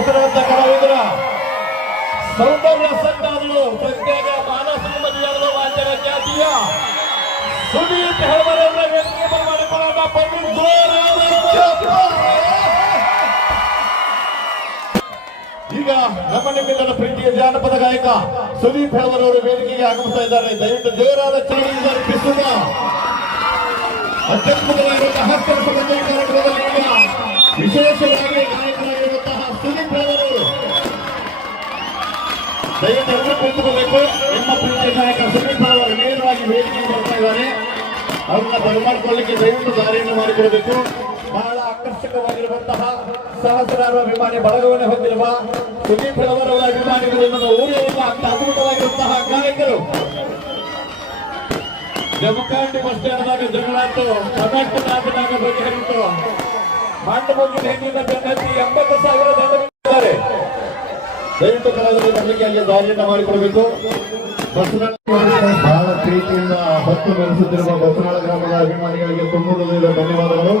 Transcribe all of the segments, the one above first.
ಹೆಸರಾಂತ ಕಲಾವಿದರ ಸೌಂದರ್ಯ ಸಂಘಗಳು ಪ್ರತ್ಯೇಕ ಮಾನಸ ಮದುವೆಯಾದ ವಾದ್ಯರ ಖ್ಯಾತಿಯ ಸುದೀಪ್ ಹೆಳವರವರ ವೇದಿಕೆ ಮಾಡಿಕೊಳ್ಳೋಣ. ಈಗ ನಮ್ಮ ನಿಮ್ಮೆಲ್ಲರ ಪ್ರೀತಿಯ ಜಾನಪದ ಗಾಯಕ ಸುದೀಪ್ ಹೆಳವರವರು ವೇದಿಕೆಗೆ ಆಗಮಿಸ್ತಾ ಇದ್ದಾರೆ. ದಯವಿಟ್ಟು ಜೋರಾದ ಚಳಿಯಿಂದ ಅರ್ಪಿಸುವ ಅತ್ಯದ್ಭುತವಾಗಿರುವಂತಹ ಹಾಸ್ಯ ಸಂಗೀತ ಕಾರ್ಯಕ್ರಮದಲ್ಲಿ ವಿಶೇಷವಾಗಿ ಗಾಯಕರಾಗಿರುವಂತಹ ಸುದೀಪ್ ಹೆಳವರವರು ದಯವಿಟ್ಟು ಎಲ್ಲರೂ ಕುಳಿತುಕೊಳ್ಳಬೇಕು. ನಿಮ್ಮ ಪ್ರೀತಿಯ ಗಾಯಕ ಸುದೀಪ್ ಹೆಳವರು ನೇರವಾಗಿ ವೇದಿಕೆಗೆ ಬರ್ತಾ ಇದ್ದಾರೆ. ಅವ್ರನ್ನ ಬರಮಾಡಿಕೊಳ್ಳಿಕ್ಕೆ ದಯವಿಟ್ಟು ದಾರಿಯನ್ನು ಮಾಡಿಕೊಡಬೇಕು. ಬಹಳ ಆಕರ್ಷಕವಾಗಿರುವಂತಹ ಸಹಸ್ರಾರು ಅಭಿಮಾನಿ ಬಳಗವನ್ನೇ ಹೊಂದಿರುವ ಸುದೀಪ್ ಹೆಳವರವರ ಅಭಿಮಾನಿಗಳು ನನ್ನ ಊರಿನ ಅದ್ಭುತವಾಗಿರುವಂತಹ ಗಾಯಕರು. ಜಮಖಂಡಿ ಬಸ್ ಸ್ಟ್ಯಾಂಡ್ನಾಗ ಜಗಳಾತು, ಕರ್ನಾಟಕನಾಗ ಬಗೆಹರಿತು, ಮಂಡು ಮುಗಿದ ಹೆಣ್ಣಿನ ಬೆನ್ನತ್ತಿ 80,000 ದಂಡ ಬಿಟ್ಟಿದ್ದಾರೆ. ದಯವಿಟ್ಟು ಕಲಾವಿದರು ಬರಲಿಕ್ಕೆ ಅಲ್ಲಿ ದಾರಿಯನ್ನು ಮಾಡಿಕೊಡಬೇಕು. ಬಹಳ ಪ್ರೀತಿಯಿಂದ ಹೊತ್ತು ಮೆರೆಸುತ್ತಿರುವ ಬಸನಾಳ ಗ್ರಾಮದ ಅಭಿಮಾನಿಗಳಿಗೆ ತುಂಬುವುದಿಲ್ಲ ಧನ್ಯವಾದಗಳು.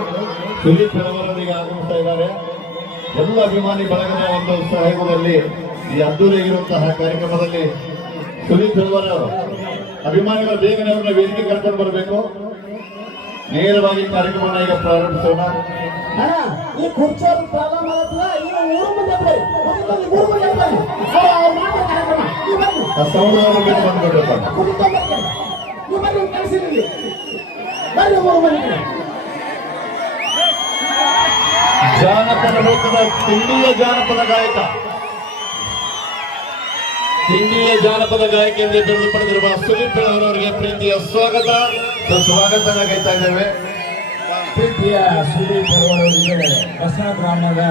ಸುದೀಪ್ ಹೆಳವರವರಿಗೆ ಆಗಮಿಸ್ತಾ ಇದ್ದಾರೆ. ಎಲ್ಲ ಅಭಿಮಾನಿ ಬಳಗದ ಒಂದು ಸಹಯೋಗದಲ್ಲಿ ಈ ಅದ್ದೂರಿಯಾಗಿರುವಂತಹ ಕಾರ್ಯಕ್ರಮದಲ್ಲಿ ಸುದೀಪ್ ಹೆಳವರವರು ಅಭಿಮಾನಿಗಳ ಬೇಗನೆ ಅವರನ್ನ ವೇದಿಕೆ ಕರ್ಕೊಂಡು ಬರಬೇಕು. ನೇರವಾಗಿ ಕಾರ್ಯಕ್ರಮವನ್ನು ಈಗ ಪ್ರಾರಂಭಿಸೋಣ. ಈ ಕುರ್ಚಿಯವರು ಪ್ರಾರಂಭ ಮಾಡಲ್ಲ. ಈಗ 3 ಮಂದಿ ಸೌಂಡ್ ಬಿಟ್ಟು ಬಂದ್ಬಿಡ್ಬೇಕು. ಜಾನಪದ ಲೋಕದ ತಿಂಡಿಯ ಜಾನಪದ ಗಾಯಕ, ಹಿಂದಿಯ ಜಾನಪದ ಗಾಯಕ ಎಂದು ಬಿರುದು ಪಡೆದಿರುವ ಸುದೀಪ್ ಹೆಳವರವರಿಗೆ ಪ್ರೀತಿಯ ಸ್ವಾಗತ ಗೈತಾ ಇದ್ದೇವೆ. ಪ್ರೀತಿಯ ಸುದೀಪ್ ಹೆಳವರವರಿಗೆ ಬಸವ ಗ್ರಾಮದ